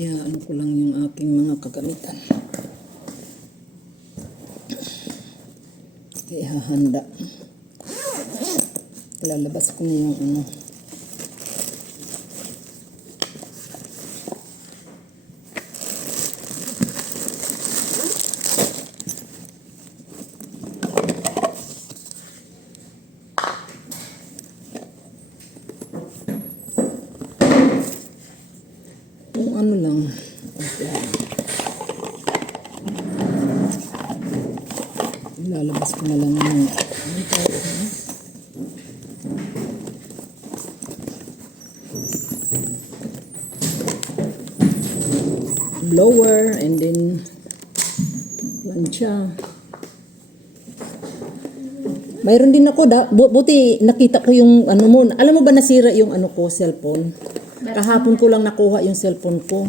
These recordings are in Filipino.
Ano ko lang yung aking mga kagamitan. Ihahanda. Lalabas ko na yung ano. Kung ano lang. Lalabas ko na lang yung blower and then plancha. Mayroon din ako, buti nakita ko yung ano mo. Alam mo ba nasira yung ano ko, cellphone? Kahapon ko lang nakuha yung cellphone ko.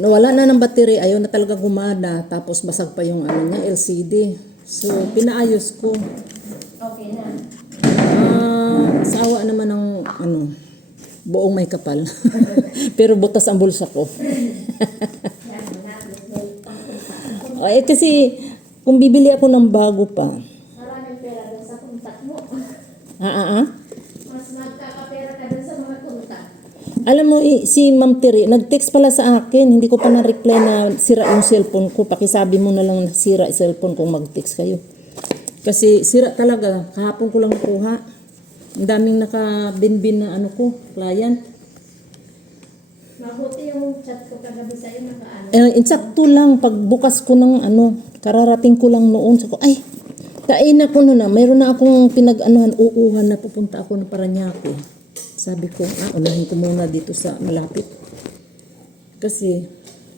Nawala na ng battery, ayaw na talaga gumana, tapos basag pa yung ano niya, LCD. So, pinaayos ko. Okay na. Sawa naman ng ano, buong may kapal. Pero butas ang bulsa ko. Kasi kung bibili ako ng bago pa. Maraming pera doon sa kontak mo. Mas magkakapera ka doon sa mga kontak. Alam mo, si Ma'am Terry, nag-text pala sa akin. Hindi ko pa na-reply na sira yung cellphone ko. Pakisabi mo na lang na sira yung cellphone kung mag-text kayo. Kasi sira talaga. Kahapon ko lang nakuha. Ang daming nakabinbin na ano ko, client. Mabuti yung chat ko kagabi sa'yo nakaano. Insakto lang. Pagbukas ko ng ano, kararating ko lang noon. Sabi ko, ay, tain ako na. Mayroon na akong pinag-anuhan, uuhan na pupunta ako ng Paranaque. Sabi ko, unahin ko muna dito sa malapit. Kasi,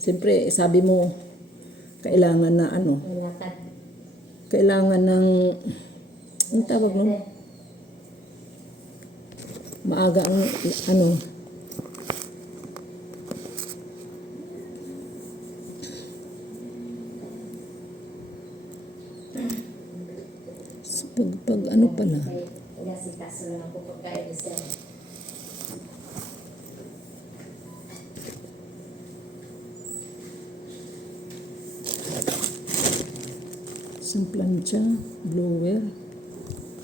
siyempre, sabi mo, kailangan na ano, kailangan ng, ang tawag nun? Maaga ang, ano, pag ano pala. Kasi kaso lang ako pagkain siya. Isang plancha, blower,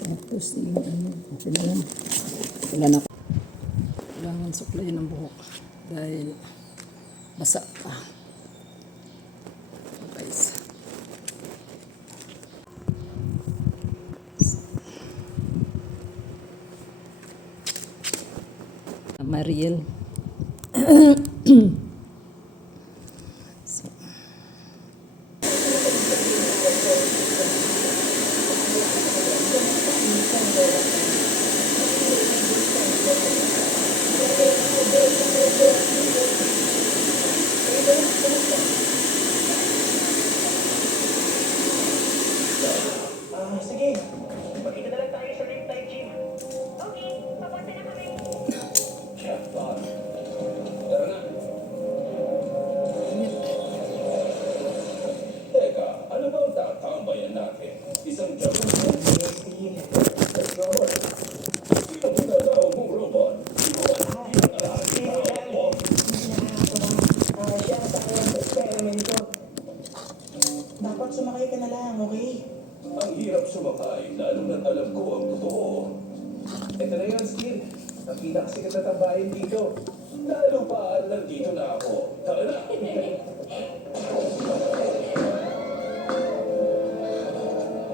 tapos yung ano, okay na yan. Wala na. Kailangan suklayin ng buhok dahil basa pa. Guys. Mariel. Sige, magkita na lang tayo sa Ring Tai Gym. Okay, papunta na kami. Tara na. Teka, ano ba ang tatambayan natin? Isang job. Let's go. Sino pinatawag mong robot? Siya ang tawag sa experiment ko. Dapat sumakay ka na lang, okay? Ang hirap sumakay, lalo na't alam ko ang totoo. Ito na yun, Steve. Nakita kasi kita tambahin dito. Lalo pa, nandito na ako. Tara na.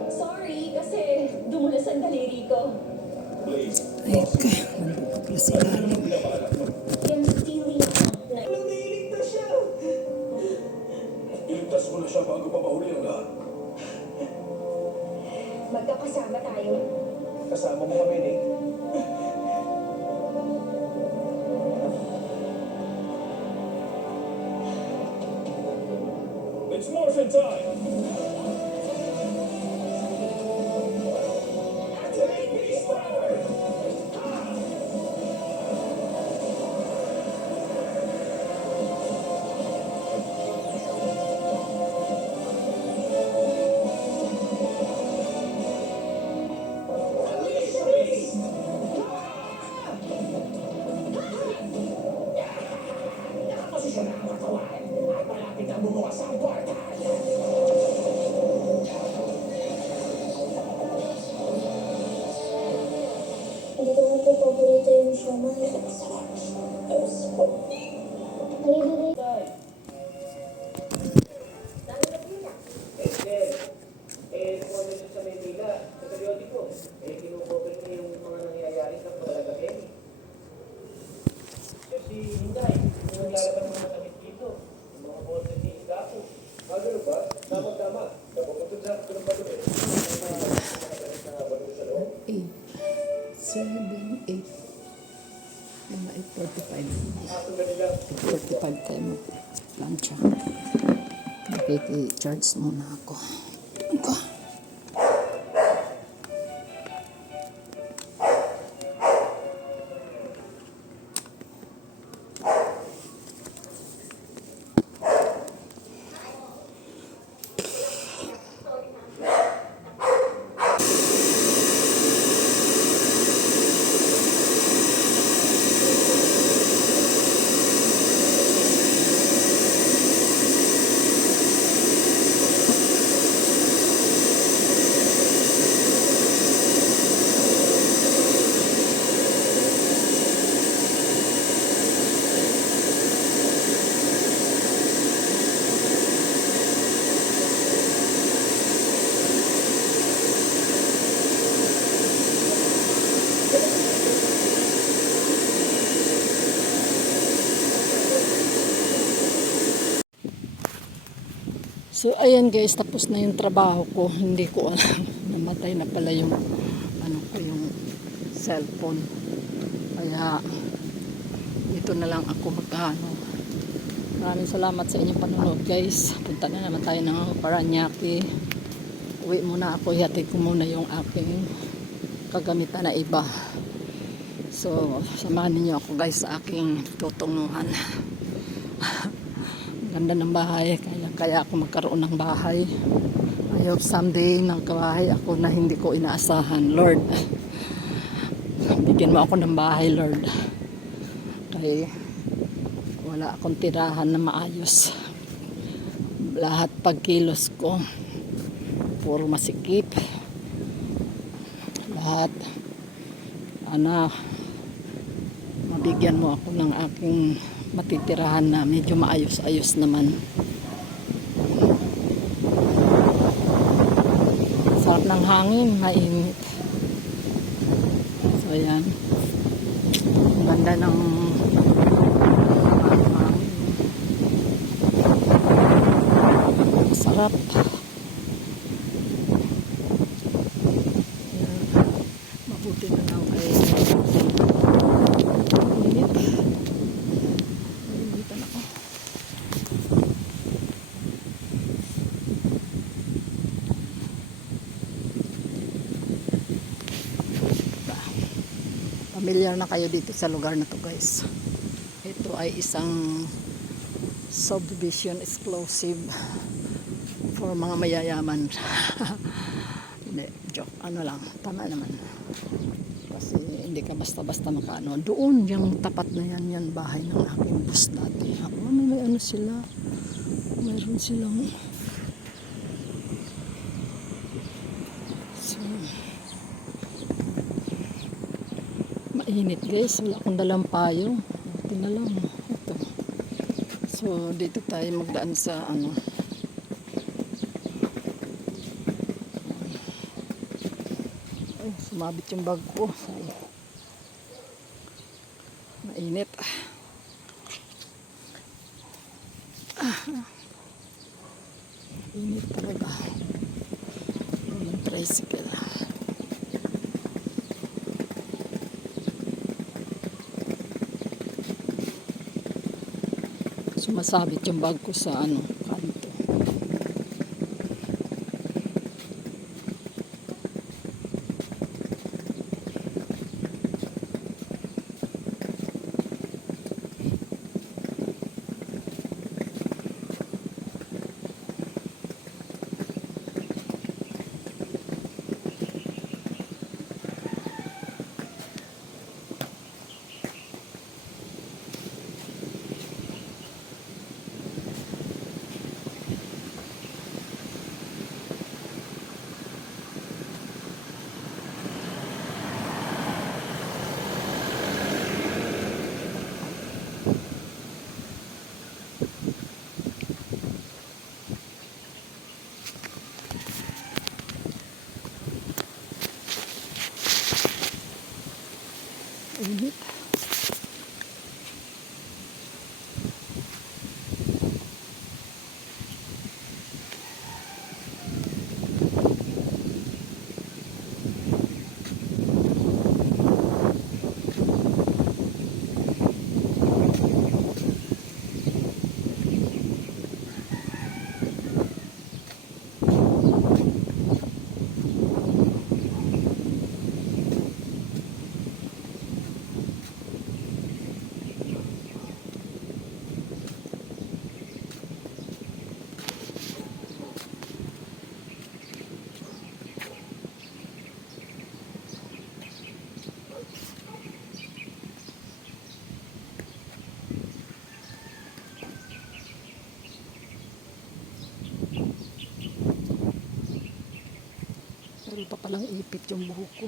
Sorry, kasi dumulas ang daliri ko. Please. Ay, nandito pala si Lali. I'm stealing something. Nailigtas siya. Iligtas mo na siya bago pa mahuli ang lahat. Magkakasama tayo. Kasama mo kami, Nate. It's morphin' time! Activate beast power! Unleash the beast! Hindi ko naman po paborito yung siomay. Pumunta siya sa Maynila, sa periodiko. Kinukover niya yung mga nangyayari sa palagabi. Kasi Hinday, yung naglalabas ng mga takit dito. Yung mga content ni Isdapo. Ano ba? Tama-tama. Napupunta sa ako ng baluhin. Mga baluhin sa loob. 8, 7, 8. Mga 8:45. 8:45 tayo mag-plancha. Nakiki-charge muna ako. Ako. So, ayan guys, tapos na yung trabaho ko. Hindi ko alam. Namatay na pala yung, yung cellphone. Kaya, dito na lang ako magkano. Maraming salamat sa inyong panonood guys. Punta na naman tayo ng Paranaque. Uwi muna ako. Ihatid ko muna yung aking kagamitan na iba. So, samahan niyo ako guys sa aking tutunguhan. Ganda ng bahay, kaya ako magkaroon ng bahay. I hope someday nagkabahay ako na hindi ko inaasahan. Lord, bigyan mo ako ng bahay, Lord. Kaya wala akong tirahan na maayos. Lahat pagkilos ko, puro masikip. Lahat, mabigyan mo ako ng aking matitirahan na medyo maayos-ayos naman. Sarap ng hangin, mainit. So ayan, ang ganda ng hangin. Sarap. Ayan. Mabuti na lang ay init. Familiar na kayo dito sa lugar na to guys. Ito ay isang subdivision exclusive for mga mayayaman. Hindi, joke. Lang, tama naman. Kasi hindi ka basta-basta makaano. Doon, yung tapat na yan bahay ng aking boss dati. May ano sila. Mayroon silang mainit guys, wala akong dalang payong. Ito na lang. Ito. So, dito tayo magdaan sa Ay, sumabit yung bag ko. Mainit. Init talaga. Walang tricycle. Sumasabit yung bag ko sa kanto. Meron pa palang ipit yung buhok ko.